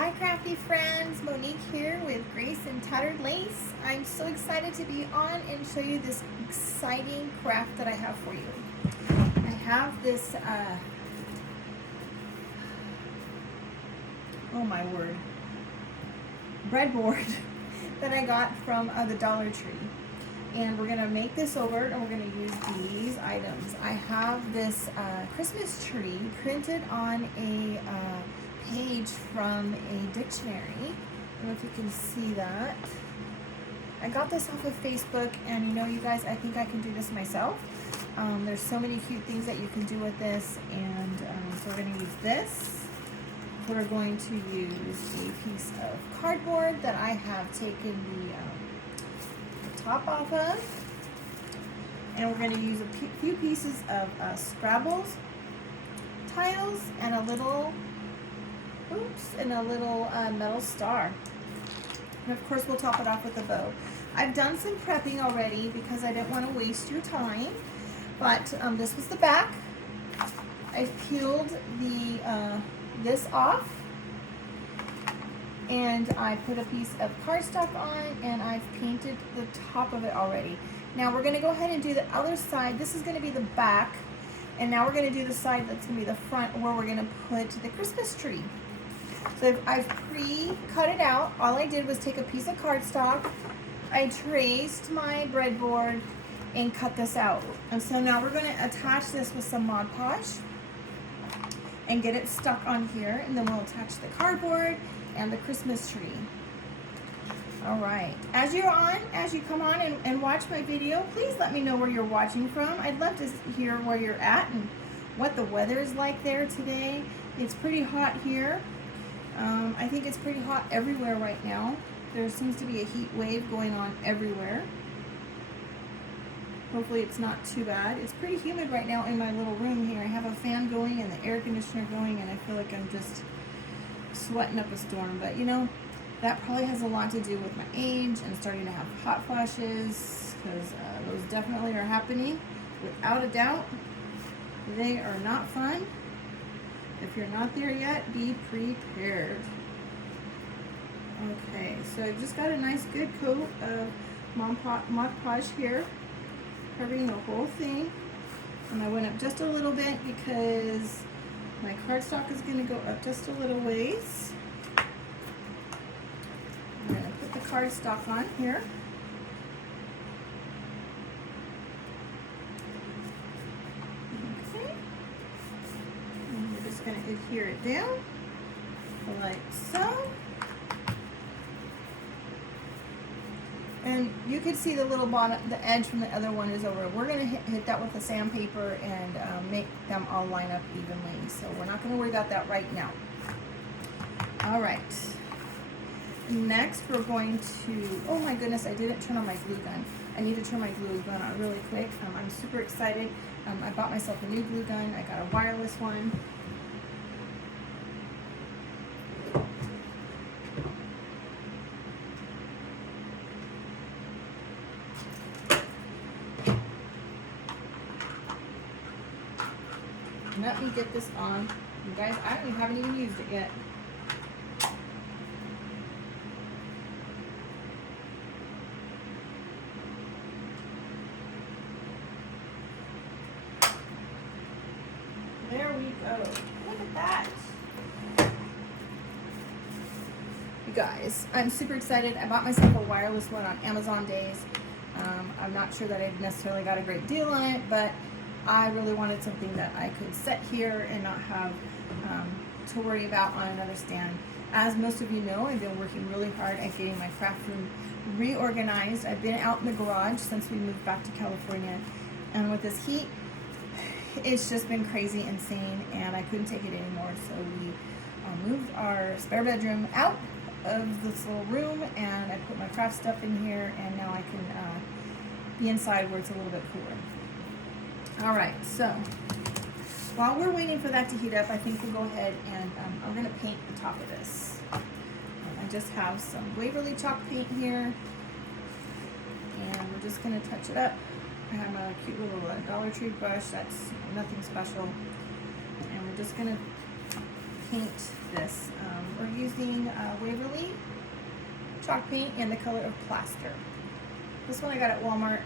Hi crafty friends, Monique here with Grace and Tattered Lace. I'm so excited to be on and show you this exciting craft that I have for you. I have this, oh my word, breadboard that I got from the Dollar Tree. And we're gonna make this over and we're gonna use these items. I have this Christmas tree printed on a page from a dictionary. I don't know if you can see that. I got this off of Facebook, and you know, you guys, I think I can do this myself. There's so many cute things that you can do with this, and so we're gonna use this. We're going to use a piece of cardboard that I have taken the top off of, and we're going to use a few pieces of scrabbles tiles and a little metal star, and of course we'll top it off with a bow. I've done some prepping already because I didn't want to waste your time, but this was the back. I peeled this off, and I put a piece of cardstock on, and I've painted the top of it already. Now we're going to go ahead and do the other side. This is going to be the back, and now we're going to do the side that's going to be the front, where we're going to put the Christmas tree. So I've pre-cut it out. All I did was take a piece of cardstock, I traced my breadboard, and cut this out. And so now we're going to attach this with some Mod Podge and get it stuck on here, and then we'll attach the cardboard and the Christmas tree. All right, as you come on and watch my video, please let me know where you're watching from. I'd love to hear where you're at and what the weather is like there today. It's pretty hot here. I think it's pretty hot everywhere right now. There seems to be a heat wave going on everywhere. Hopefully it's not too bad. It's pretty humid right now in my little room here. I have a fan going and the air conditioner going, and I feel like I'm just sweating up a storm. But you know, that probably has a lot to do with my age and starting to have hot flashes, because those definitely are happening. Without a doubt, they are not fun. If you're not there yet, be prepared. Okay, so I've just got a nice good coat of Mod Podge here, covering the whole thing. And I went up just a little bit because my cardstock is going to go up just a little ways. I'm going to put the cardstock on here. Okay. And we're just going to adhere it down like so. And you can see the little bottom, the edge from the other one is over. We're going to hit that with the sandpaper and make them all line up evenly. So we're not going to worry about that right now. All right. Next, we're going to, oh my goodness, I didn't turn on my glue gun. I need to turn my glue gun on really quick. I'm super excited. I bought myself a new glue gun. I got a wireless one. Let me get this on. You guys, I haven't even used it yet. There we go. Look at that. You guys, I'm super excited. I bought myself a wireless one on Amazon Days. I'm not sure that I necessarily got a great deal on it, but I really wanted something that I could set here and not have to worry about on another stand. As most of you know, I've been working really hard at getting my craft room reorganized. I've been out in the garage since we moved back to California, and with this heat, it's just been crazy insane, and I couldn't take it anymore. So we moved our spare bedroom out of this little room, and I put my craft stuff in here, and now I can be inside where it's a little bit cooler. All right, so while we're waiting for that to heat up, I think we'll go ahead and I'm going to paint the top of this. I just have some Waverly chalk paint here, and we're just going to touch it up. I have a cute little Dollar Tree brush, that's nothing special. And we're just going to paint this. We're using Waverly chalk paint in the color of plaster. This one I got at Walmart.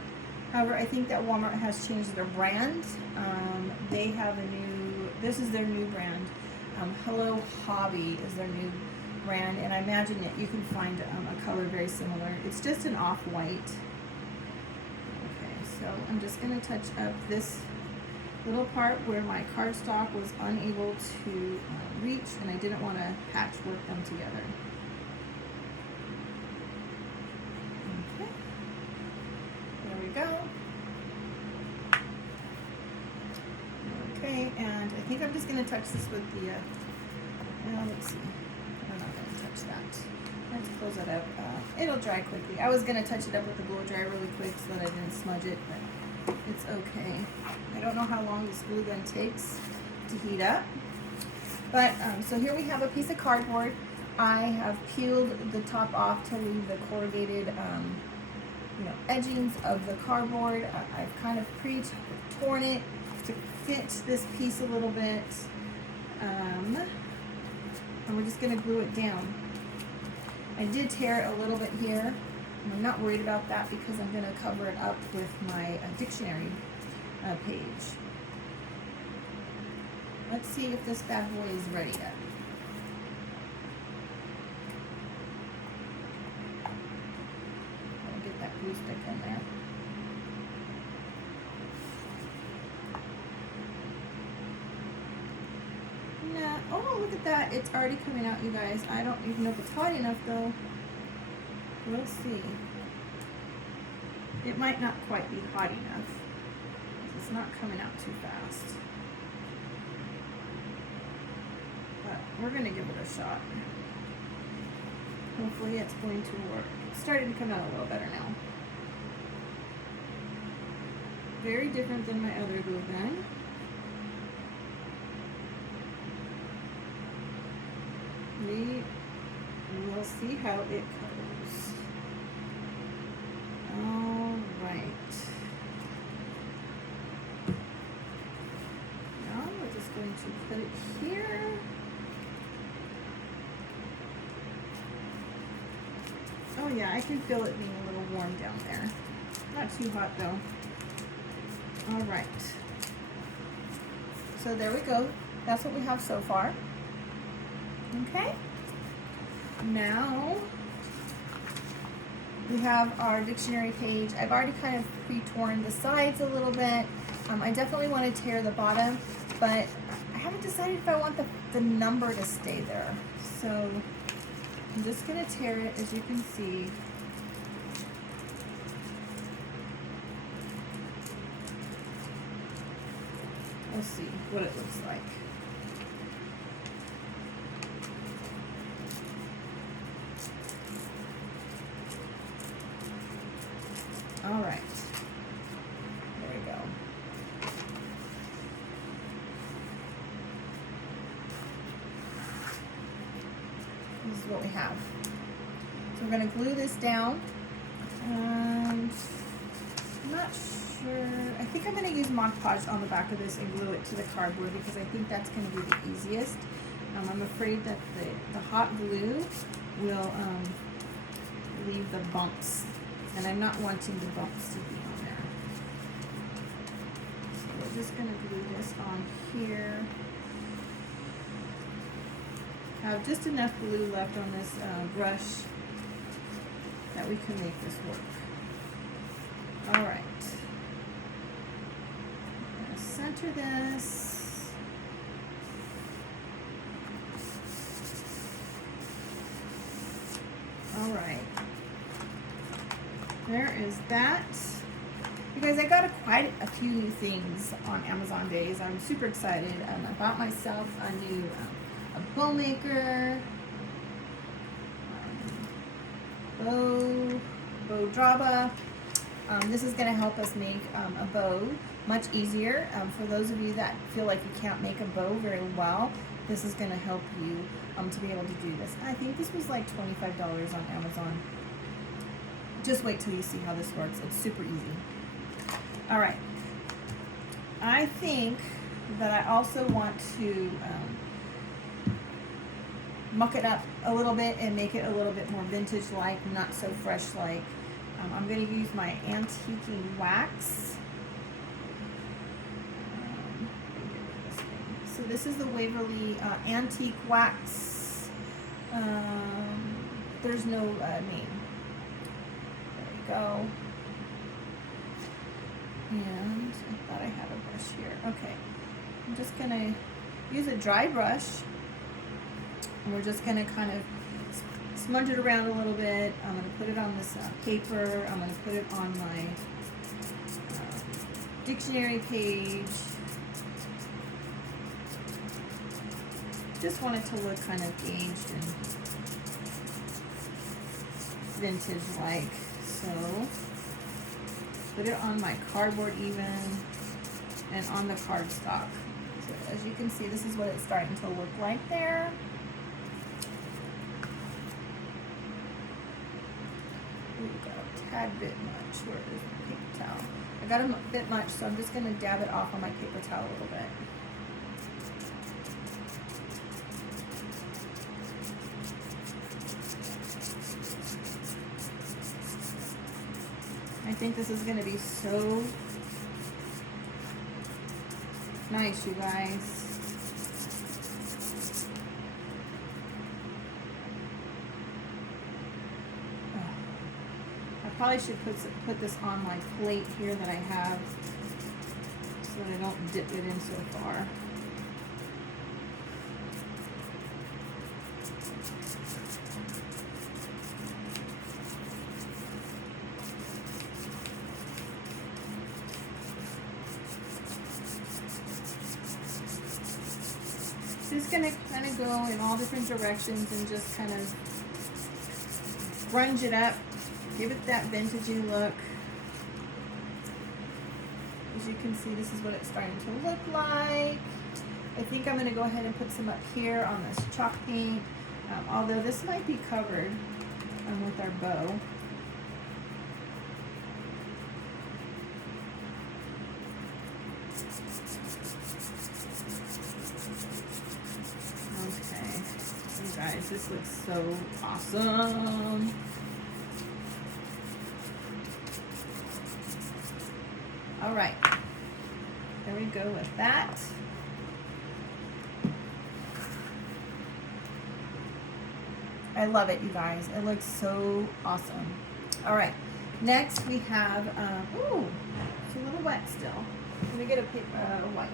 However, I think that Walmart has changed their brand. They have a new, this is their new brand. Hello Hobby is their new brand, and I imagine that you can find a color very similar. It's just an off-white. Okay, so I'm just going to touch up this little part where my cardstock was unable to reach, and I didn't want to patchwork them together. Okay, there we go. Okay, and I think I'm just going to touch this with the, let's see, I'm not going to touch that. Let's close it up. It'll dry quickly. I was going to touch it up with the blow dry really quick so that I didn't smudge it, but it's okay. I don't know how long this glue gun takes to heat up. But, so here we have a piece of cardboard. I have peeled the top off to leave the corrugated, edgings of the cardboard. I've kind of pre-torn it to fit this piece a little bit. And we're just going to glue it down. I did tear it a little bit here. I'm not worried about that because I'm going to cover it up with my dictionary page. Let's see if this bad boy is ready yet. I'll get that glue stick in there. Nah. Oh, look at that. It's already coming out, you guys. I don't even know if it's hot enough though. We'll see. It might not quite be hot enough. It's not coming out too fast. But we're going to give it a shot. Hopefully it's going to work. It's starting to come out a little better now. Very different than my other glue gun. We will see how it goes. All right. Now we're just going to put it here. Oh yeah, I can feel it being a little warm down there. Not too hot though. All right. So there we go. That's what we have so far. Okay. Now we have our dictionary page. I've already kind of pre-torn the sides a little bit. I definitely want to tear the bottom, but I haven't decided if I want the number to stay there. So I'm just going to tear it, as you can see. We'll see what it looks like. All right, there we go. This is what we have. So we're going to glue this down. And I'm not sure. I think I'm going to use Mod Podge on the back of this and glue it to the cardboard because I think that's going to be the easiest. I'm afraid that the hot glue will leave the bumps. And I'm not wanting the bumps to be on there. So we're just going to glue this on here. I have just enough glue left on this brush that we can make this work. All right. I'm going to center this. All right. There is that. You guys, I got quite a few new things on Amazon Days. I'm super excited. I bought myself a new a bow maker, bow draba. This is going to help us make a bow much easier. For those of you that feel like you can't make a bow very well, this is going to help you to be able to do this. I think this was like $25 on Amazon. Just wait till you see how this works. It's super easy. All right. I think that I also want to muck it up a little bit and make it a little bit more vintage-like, not so fresh-like. I'm going to use my antiquing wax. So this is the Waverly Antique Wax. There's no name. There we go. And I thought I had a brush here. Okay. I'm just going to use a dry brush. And we're just going to kind of smudge it around a little bit. I'm going to put it on this paper. I'm going to put it on my dictionary page. Just want it to look kind of aged and vintage-like. So put it on my cardboard even and on the cardstock. So as you can see, this is what it's starting to look like there. Ooh, got a tad bit much. Where is my paper towel? I got a bit much, so I'm just going to dab it off on my paper towel a little bit. I think this is going to be so nice, you guys. I probably should put this on my plate here that I have so that I don't dip it in so far. Just going to kind of go in all different directions and just kind of grunge it up, give it that vintagey look. As you can see, this is what it's starting to look like. I think I'm going to go ahead and put some up here on this chalk paint, although this might be covered with our bow. Okay, you guys, this looks so awesome. All right, there we go with that. I love it, you guys. It looks so awesome. All right, next we have, ooh, it's a little wet still. I'm gonna get a wipe.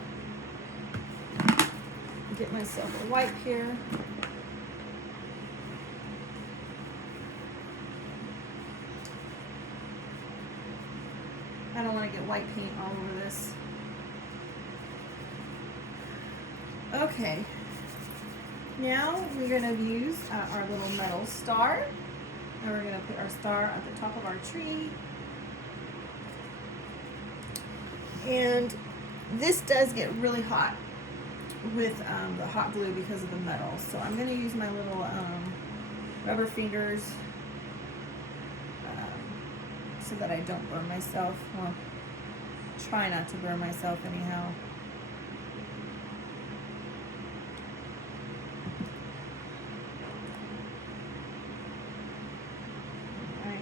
Get myself a wipe here. I don't want to get white paint all over this. Okay, now we're going to use our little metal star, and we're going to put our star at the top of our tree. And this does get really hot with the hot glue because of the metal. So I'm going to use my little rubber fingers so that I don't burn myself. Well, try not to burn myself anyhow. All right.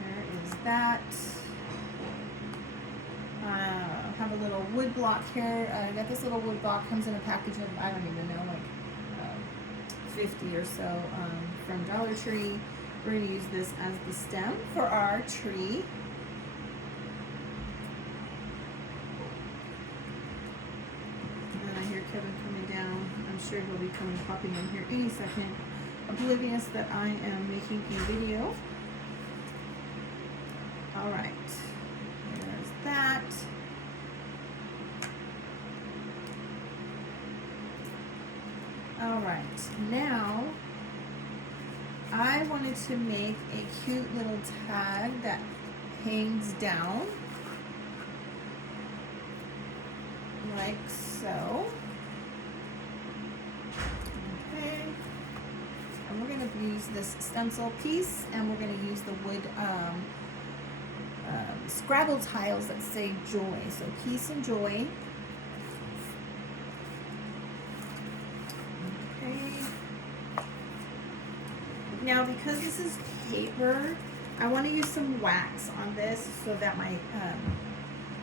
There is that. I have a little wood block here. I got this little wood block, comes in a package of, I don't even know, like 50 or so from Dollar Tree. We're going to use this as the stem for our tree. And I hear Kevin coming down. I'm sure he'll be popping in here any second, oblivious that I am making a video. All right, there's that. All right, now I wanted to make a cute little tag that hangs down like so. Okay, and we're going to use this stencil piece, and we're going to use the wood Scrabble tiles that say joy, so peace and joy. Now, because this is paper, I want to use some wax on this so that my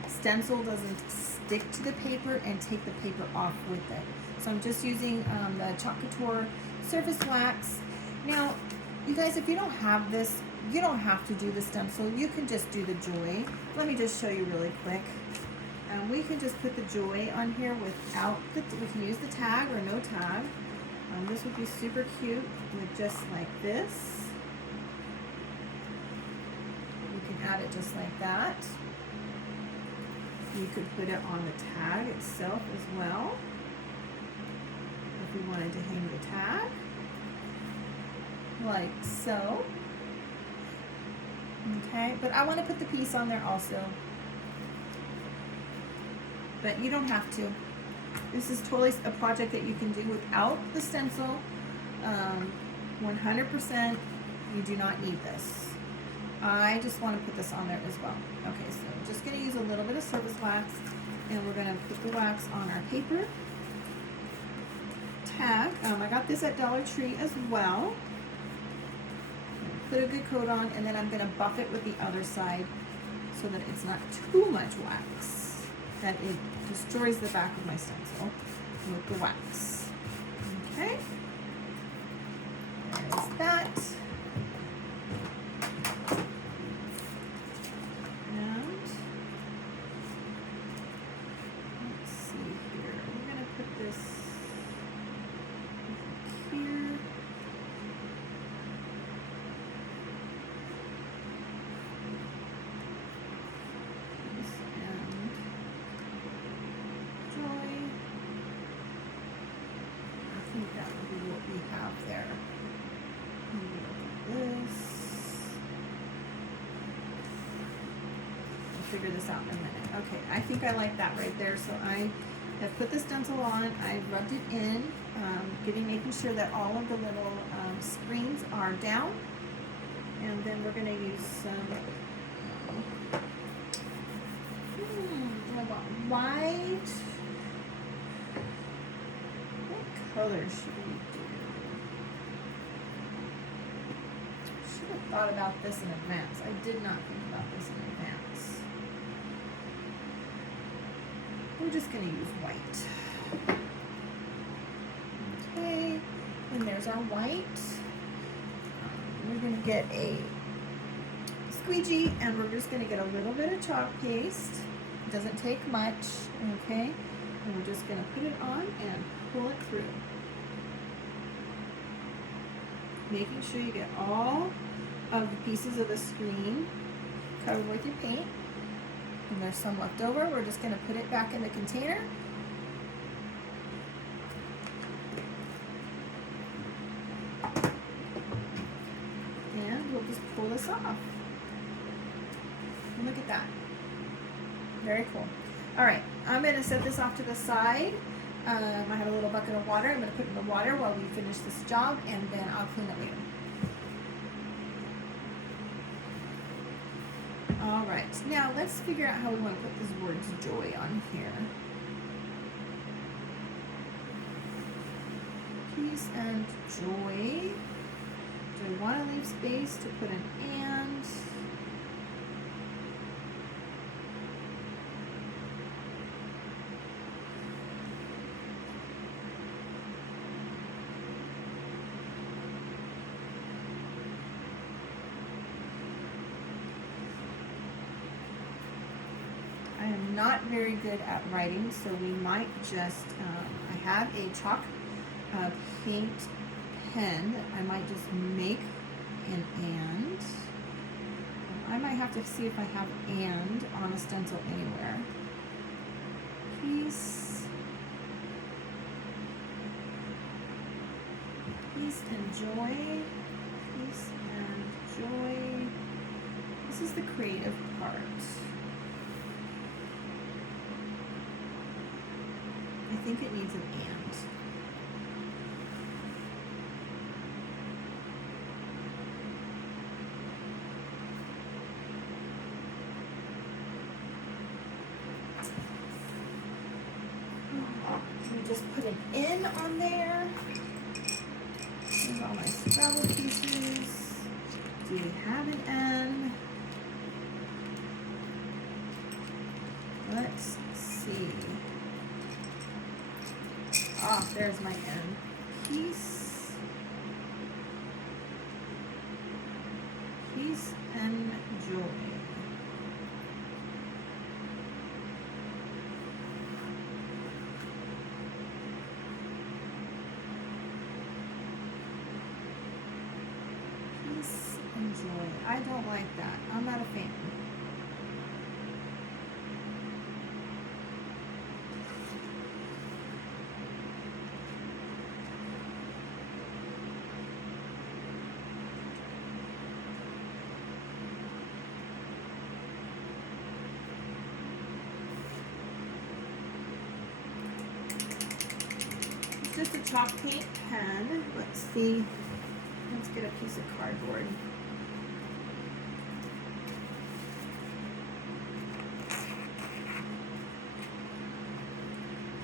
stencil doesn't stick to the paper and take the paper off with it. So I'm just using the Chalk Couture surface wax. Now, you guys, if you don't have this, you don't have to do the stencil. You can just do the joy. Let me just show you really quick. We can just put the joy on here without the, we can use the tag or no tag. This would be super cute with just like this. You can add it just like that. You could put it on the tag itself as well, if we wanted to hang the tag, like so. Okay, but I want to put the piece on there also. But you don't have to. This is totally a project that you can do without the stencil. 100%, you do not need this. I just want to put this on there as well. Okay, so I'm just going to use a little bit of surface wax, and we're going to put the wax on our paper tag. I got this at Dollar Tree as well. Put a good coat on, and then I'm going to buff it with the other side so that it's not too much wax, that it destroys the back of my stencil with the wax. Okay, there's that. And let's see here. We're going to put this here. Figure this out in a minute. Okay, I think I like that right there. So I have put the stencil on, I've rubbed it in, making sure that all of the little screens are down. And then we're going to use some I want white. What color should we do? Should have thought about this in advance. I did not think about this in advance. We're just going to use white. Okay, and there's our white. We're going to get a squeegee, and we're just going to get a little bit of chalk paste. It doesn't take much, okay? And we're just going to put it on and pull it through. Making sure you get all of the pieces of the screen covered with your paint. And there's some left over. We're just going to put it back in the container. And we'll just pull this off. And look at that. Very cool. All right, I'm going to set this off to the side. I have a little bucket of water. I'm going to put it in the water while we finish this job, and then I'll clean it later. All right, now let's figure out how we want to put this word joy on here. Peace and joy. Do I want to leave space to put an and? I am not very good at writing, so we might just, I have a chalk paint pen that I might just make an and. I might have to see if I have and on a stencil anywhere. Peace. Peace and joy. Peace and joy. This is the creative part. I think it needs an and. We just put an N on there. Here's all my scrabble pieces. Do we have an N? Let's see. Ah, there's my N. Peace. Peace and joy. Peace and joy. I don't like that. I'm not a fan. Just a chalk paint pen. Let's see. Let's get a piece of cardboard.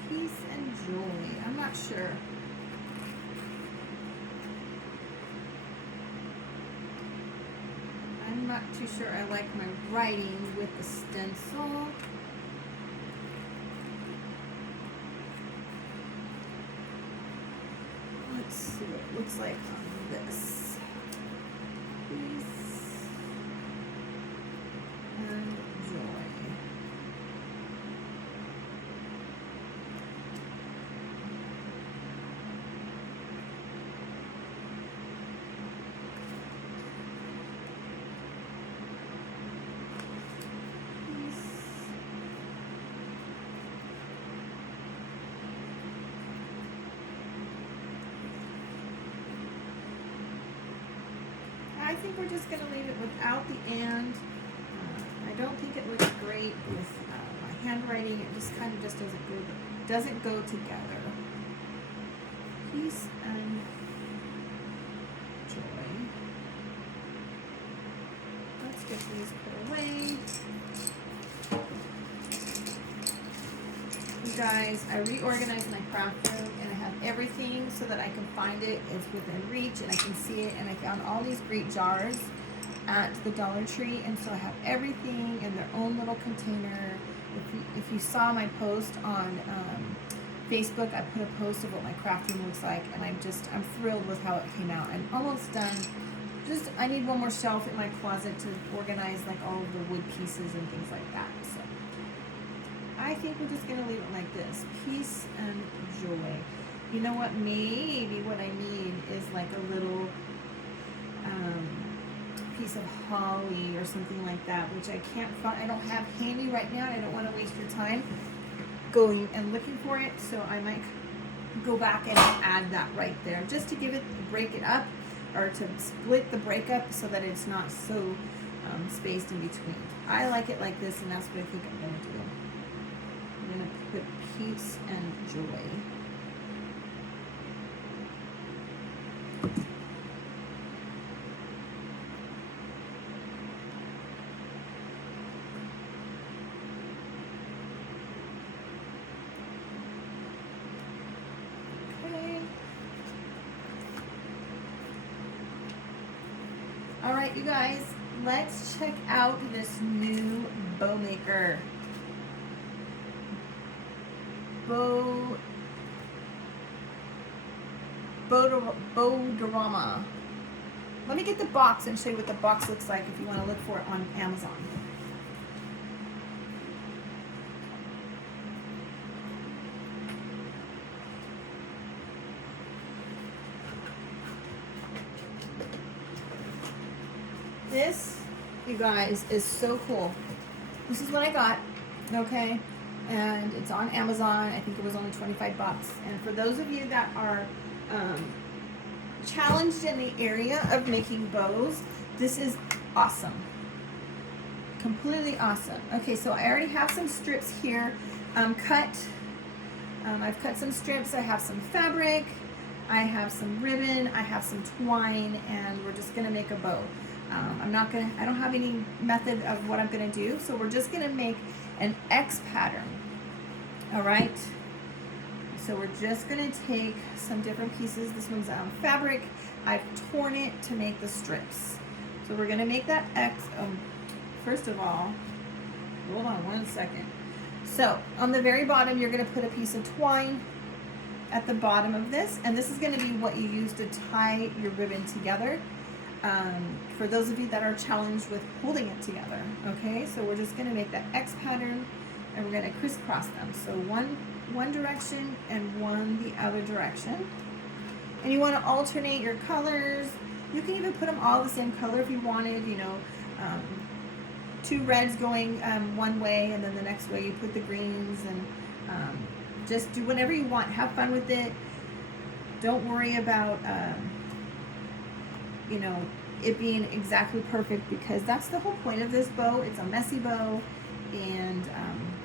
Peace and joy. I'm not sure. I'm not too sure I like my writing with the stencil. Let's see what it looks like on this. Peace and joy. I think we're just going to leave it without the and. I don't think it looks great with my handwriting. It just kind of just doesn't go together. Peace and joy. Let's get these put away. You guys, I reorganized my craft room and I have everything so that I can find it. It's within reach and I can see it, and I found all these great jars at the Dollar Tree, and so I have everything in their own little container. If you saw my post on Facebook, I put a post of what my craft room looks like, and I'm thrilled with how it came out. I'm almost done. I need one more shelf in my closet to organize like all of the wood pieces and things like that. So I think we're just gonna leave it like this. Peace and joy. You know what? Maybe what I need is like a little piece of holly or something like that, which I can't find. I don't have handy right now, and I don't want to waste your time going and looking for it. So I might go back and add that right there, just to break it up, or to split the breakup so that it's not so spaced in between. I like it like this, and that's what I think I'm gonna do. I'm gonna put peace and joy. All right, you guys, let's check out this new bow maker. Bowdorama. Let me get the box and show you what the box looks like if you want to look for it on Amazon. This, you guys, is so cool. This is what I got, okay? And it's on Amazon. I think it was only 25 bucks. And for those of you that are challenged in the area of making bows, this is awesome. Completely awesome. Okay, so I already have some strips here cut. I've cut some strips. I have some fabric. I have some ribbon. I have some twine, and we're just gonna make a bow. I don't have any method of what I'm gonna do, so we're just gonna make an X pattern. All right, so we're just gonna take some different pieces. This one's fabric, I've torn it to make the strips. So we're gonna make that X. First of all, hold on one second. So on the very bottom, you're gonna put a piece of twine at the bottom of this, and this is gonna be what you use to tie your ribbon together. For those of you that are challenged with holding it together, okay? So we're just gonna make that X pattern, and we're gonna crisscross them. So one direction and one the other direction. And you wanna alternate your colors. You can even put them all the same color if you wanted, you know, 2 reds going one way, and then the next way you put the greens, and just do whatever you want. Have fun with it. Don't worry about, you know, it being exactly perfect, because that's the whole point of this bow. It's a messy bow, and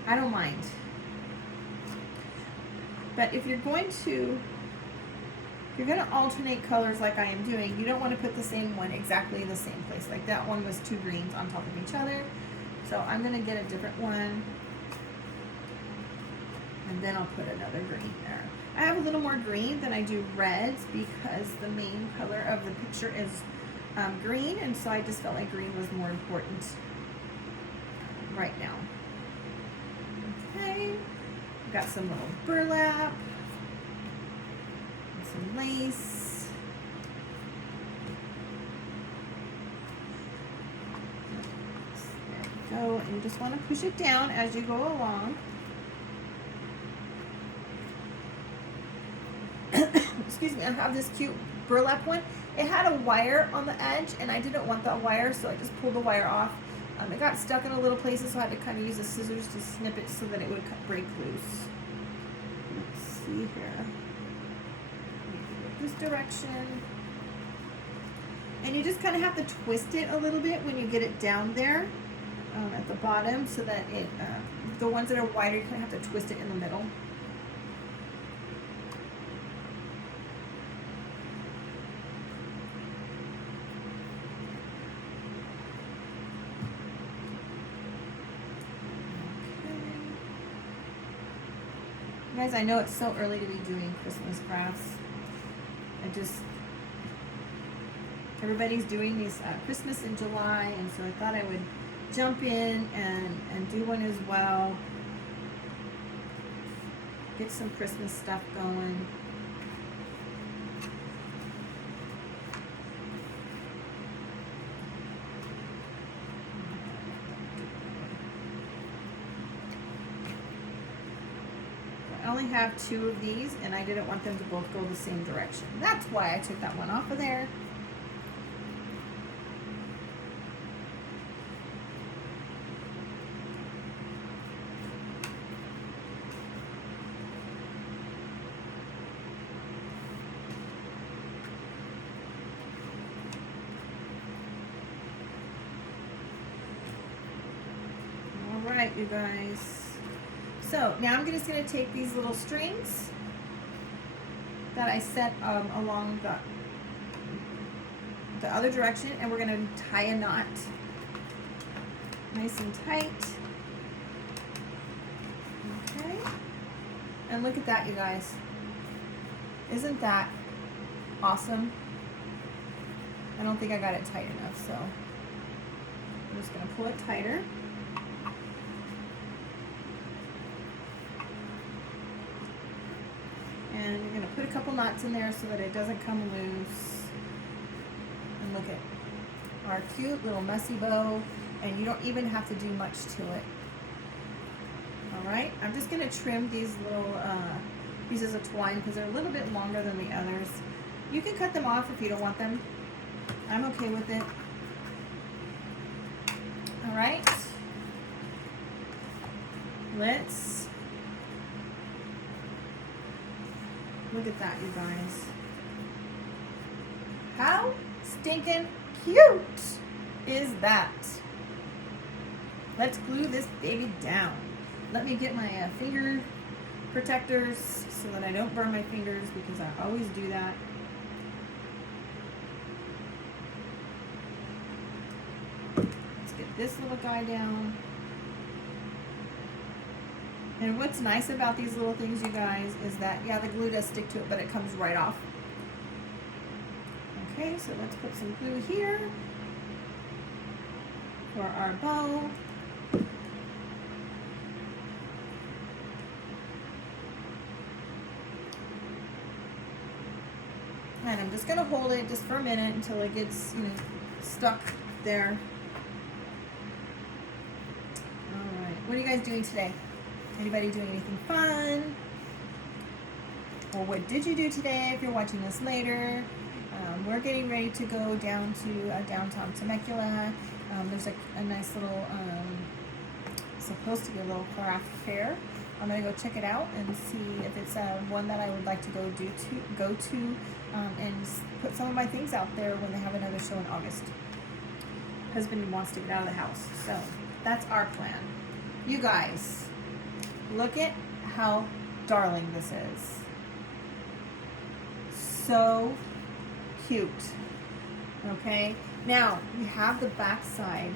I don't mind. But if you're going to alternate colors like I am doing, you don't want to put the same one exactly in the same place. Like that one was 2 greens on top of each other. So I'm going to get a different one, and then I'll put another green there. I have a little more green than I do reds, because the main color of the picture is green, and so I just felt like green was more important right now. Okay, I've got some little burlap, and some lace. There we go, and you just want to push it down as you go along. Excuse me, I have this cute burlap one. It had a wire on the edge, and I didn't want that wire, so I just pulled the wire off. It got stuck in a little places, so I had to kind of use the scissors to snip it so that it would break loose. Let's see here. This direction. And you just kind of have to twist it a little bit when you get it down there at the bottom, so that it, the ones that are wider, you kind of have to twist it in the middle. Guys, I know it's so early to be doing Christmas crafts. Everybody's doing these Christmas in July, and so I thought I would jump in and do one as well. Get some Christmas stuff going. I only have 2 of these, and I didn't want them to both go the same direction. That's why I took that one off of there. All right, you guys. So now I'm just going to take these little strings that I set along the other direction, and we're going to tie a knot nice and tight. Okay. And look at that, you guys. Isn't that awesome? I don't think I got it tight enough, so I'm just going to pull it tighter. And you're going to put a couple knots in there so that it doesn't come loose. And look at our cute little messy bow. And you don't even have to do much to it. Alright, I'm just going to trim these little pieces of twine because they're a little bit longer than the others. You can cut them off if you don't want them. I'm okay with it. Alright. Let's look at that, you guys. How stinking cute is that? Let's glue this baby down. Let me get my finger protectors so that I don't burn my fingers, because I always do that. Let's get this little guy down. And what's nice about these little things, you guys, is that, yeah, the glue does stick to it, but it comes right off. Okay, so let's put some glue here for our bow. And I'm just gonna hold it just for a minute until it gets, stuck there. All right, what are you guys doing today? Anybody doing anything fun? Or what did you do today if you're watching this later? We're getting ready to go down to downtown Temecula. There's a nice little, supposed to be a little craft fair. I'm gonna go check it out and see if it's one that I would like to go to, and put some of my things out there when they have another show in August. Husband wants to get out of the house, so that's our plan. You guys, look at how darling this is. So cute. Okay, now we have the back side.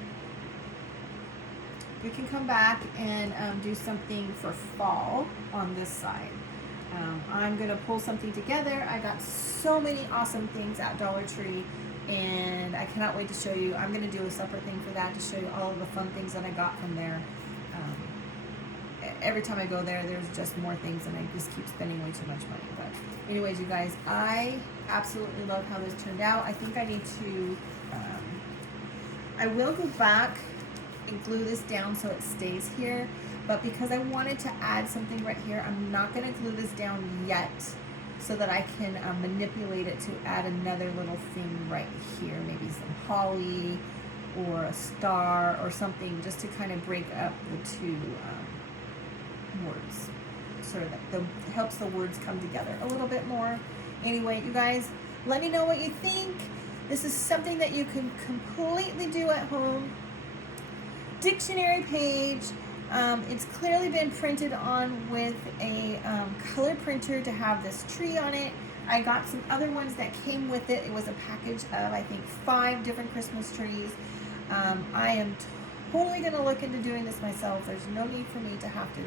We can come back and do something for fall on this side. I'm gonna pull something together. I got so many awesome things at Dollar Tree, and I cannot wait to show you. I'm gonna do a separate thing for that to show you all of the fun things that I got from there. Every time I go there, there's just more things, and I just keep spending way too much money. But anyways, you guys, I absolutely love how this turned out. I think I need to, I will go back and glue this down so it stays here, but because I wanted to add something right here, I'm not going to glue this down yet, so that I can manipulate it to add another little thing right here, maybe some holly or a star or something, just to kind of break up the two words, so that helps the words come together a little bit more. Anyway, you guys, let me know what you think. This is something that you can completely do at home. Dictionary page. It's clearly been printed on with a color printer to have this tree on it. I got some other ones that came with it. It was a package of, I think, 5 different Christmas trees. I am totally going to look into doing this myself. There's no need for me to have to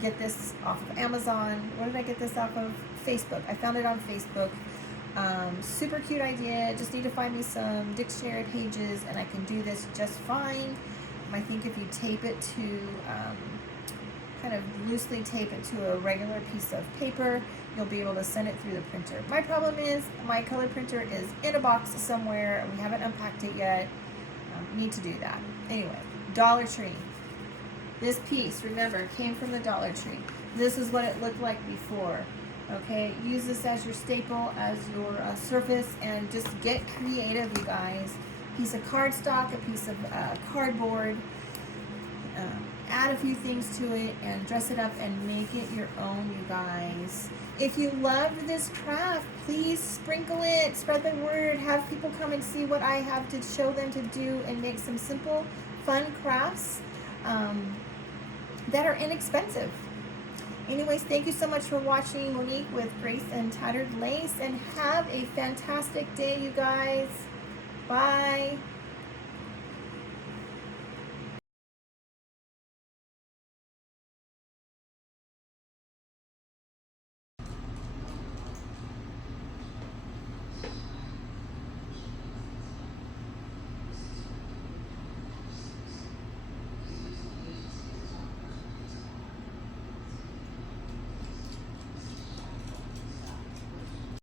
get this off of Amazon. Where did I get this off of? Facebook. I found it on Facebook. Super cute idea. Just need to find me some dictionary pages and I can do this just fine. I think if you tape it to, kind of loosely tape it to a regular piece of paper, you'll be able to send it through the printer. My problem is my color printer is in a box somewhere. We haven't unpacked it yet. Need to do that. Anyway, Dollar Tree. This piece, remember, came from the Dollar Tree. This is what it looked like before. Okay, use this as your staple, as your surface, and just get creative, you guys. Piece of cardstock, a piece of cardboard, add a few things to it and dress it up and make it your own, you guys. If you loved this craft, please sprinkle it, spread the word, have people come and see what I have to show them to do, and make some simple, fun crafts that are inexpensive. Anyways, thank you so much for watching Monique with Grace and Tattered Lace, and have a fantastic day, you guys. Bye.